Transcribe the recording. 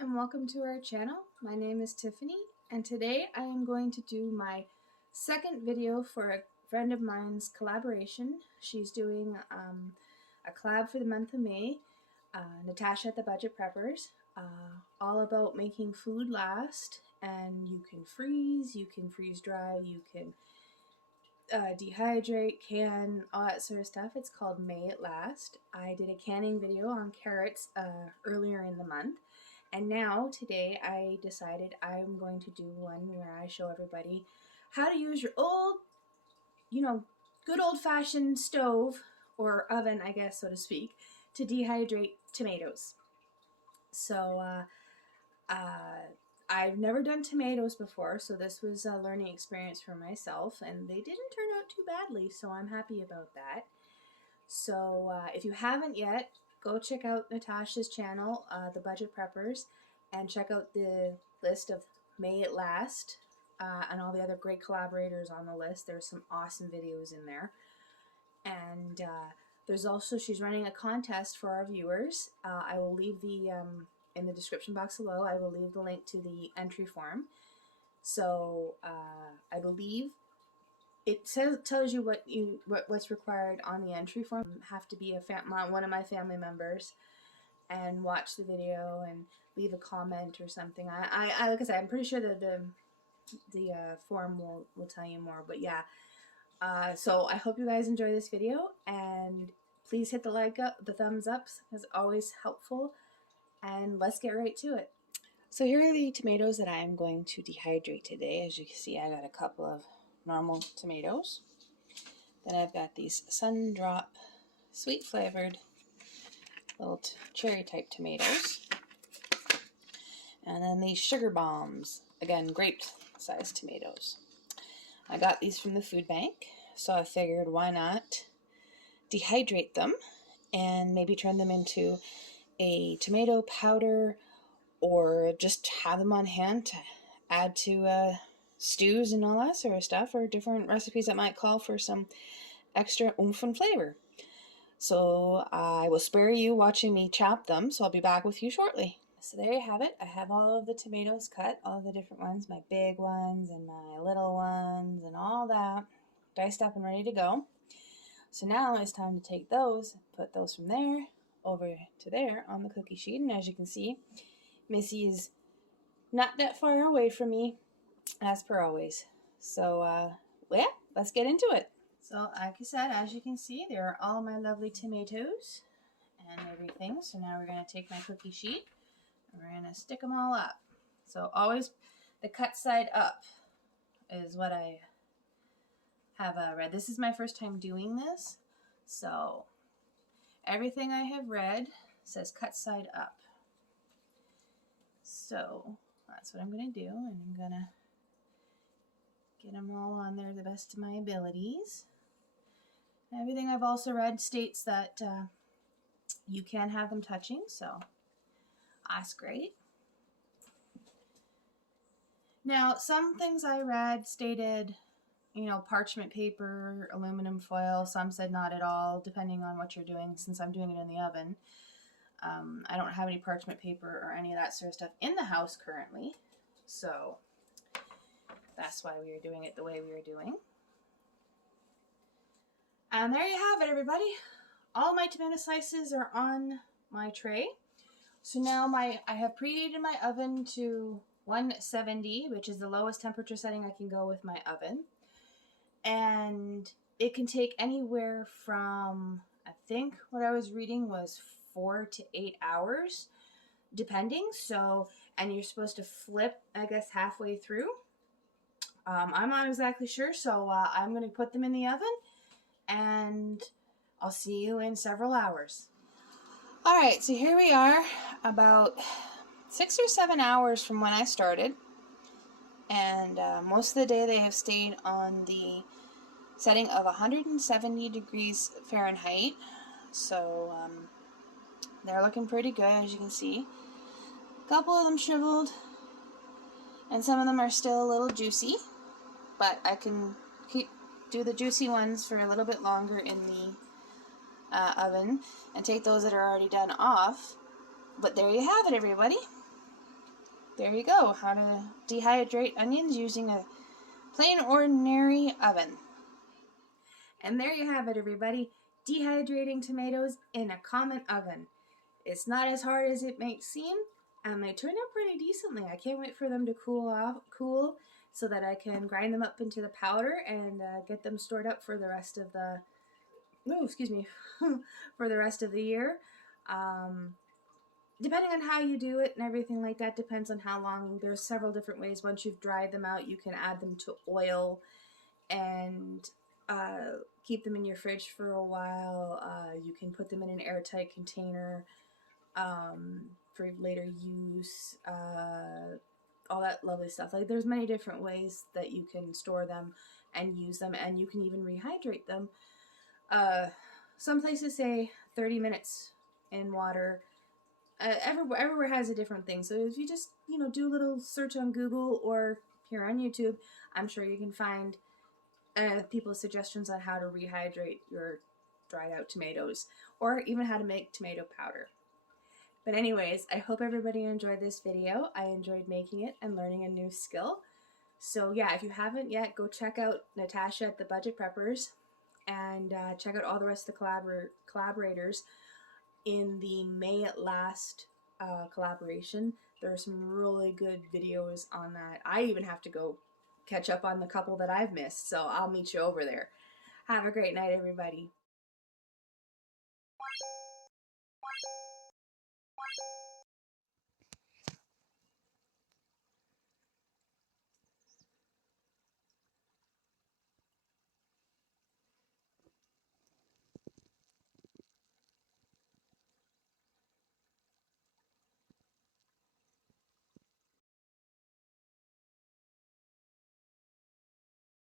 and welcome to our channel. My name is Tiffany, and today I am going to do my second video for a friend of mine's collaboration. She's doing a collab for the month of May, Natasha at the Budget Preppers, all about making food last, and you can freeze dry, you can dehydrate, can, all that sort of stuff. It's called May It Last. I did a canning video on carrots earlier in the month. And now, today, I decided I'm going to do one where I show everybody how to use your old, good old-fashioned stove, or oven, I guess, so to speak, to dehydrate tomatoes. So, I've never done tomatoes before, so this was a learning experience for myself, and they didn't turn out too badly, so I'm happy about that. So, if you haven't yet, go check out Natasha's channel, The Budget Preppers, and check out the list of May It Last and all the other great collaborators on the list. There's some awesome videos in there. And there's also, she's running a contest for our viewers. I will leave in the description box below, I will leave the link to the entry form. So I believe it tells you what's required on the entry form. You have to be one of my family members and watch the video and leave a comment or something. I like I said, I'm pretty sure that the form will tell you more. But yeah, so I hope you guys enjoy this video, and please hit the thumbs up, as always helpful. And let's get right to it. So here are the tomatoes that I am going to dehydrate today. As you can see, I got a couple of normal tomatoes. Then I've got these Sundrop sweet flavored little cherry type tomatoes. And then these Sugar Bombs, again, grape sized tomatoes. I got these from the food bank, so I figured why not dehydrate them and maybe turn them into a tomato powder, or just have them on hand to add to stews and all that sort of stuff, or different recipes that might call for some extra oomph and flavor. So I will spare you watching me chop them, so I'll be back with you shortly. So there you have it. I have all of the tomatoes cut, all of the different ones, my big ones and my little ones and all that, diced up and ready to go. So now it's time to take those, put those from there over to there on the cookie sheet. And as you can see, Missy is not that far away from me, as per always. So, yeah, let's get into it. So, like I said, as you can see, there are all my lovely tomatoes and everything. So now we're going to take my cookie sheet and we're going to stick them all up. So always the cut side up is what I have read. This is my first time doing this, so everything I have read says cut side up. So that's what I'm going to do, and I'm going to get them all on there the best of my abilities. Everything I've also read states that you can have them touching, so that's great. Now, some things I read stated, parchment paper, aluminum foil. Some said not at all, depending on what you're doing, since I'm doing it in the oven. I don't have any parchment paper or any of that sort of stuff in the house currently, so that's why we are doing it the way we are doing. And there you have it, everybody. All my tomato slices are on my tray. So now I have preheated my oven to 170, which is the lowest temperature setting I can go with my oven. And it can take anywhere from, I think what I was reading was 4 to 8 hours, depending. So, and you're supposed to flip, I guess, halfway through. I'm not exactly sure, so I'm going to put them in the oven, and I'll see you in several hours. All right, so here we are, about 6 or 7 hours from when I started, and most of the day they have stayed on the setting of 170 degrees Fahrenheit, so they're looking pretty good, as you can see. A couple of them shriveled, and some of them are still a little juicy, but I can do the juicy ones for a little bit longer in the oven and take those that are already done off. But there you have it, everybody. there you go. How to dehydrate onions using a plain ordinary oven. And there you have it, everybody. Dehydrating tomatoes in a common oven. It's not as hard as it might seem, and they turned out pretty decently. I can't wait for them to cool, so that I can grind them up into the powder and get them stored up for the rest of the, for the rest of the year. Depending on how you do it and everything like that, depends on how long. There's several different ways. Once you've dried them out, you can add them to oil and keep them in your fridge for a while. You can put them in an airtight container for later use. All that lovely stuff. Like, there's many different ways that you can store them and use them, and you can even rehydrate them. Some places say 30 minutes in water. Everywhere has a different thing. So if you just, do a little search on Google or here on YouTube, I'm sure you can find people's suggestions on how to rehydrate your dried out tomatoes, or even how to make tomato powder. But anyways, I hope everybody enjoyed this video. I enjoyed making it and learning a new skill. So yeah, if you haven't yet, go check out Natasha at the Budget Preppers, and check out all the rest of the collaborators in the May It Last collaboration. There are some really good videos on that. I even have to go catch up on the couple that I've missed, so I'll meet you over there. Have a great night, everybody.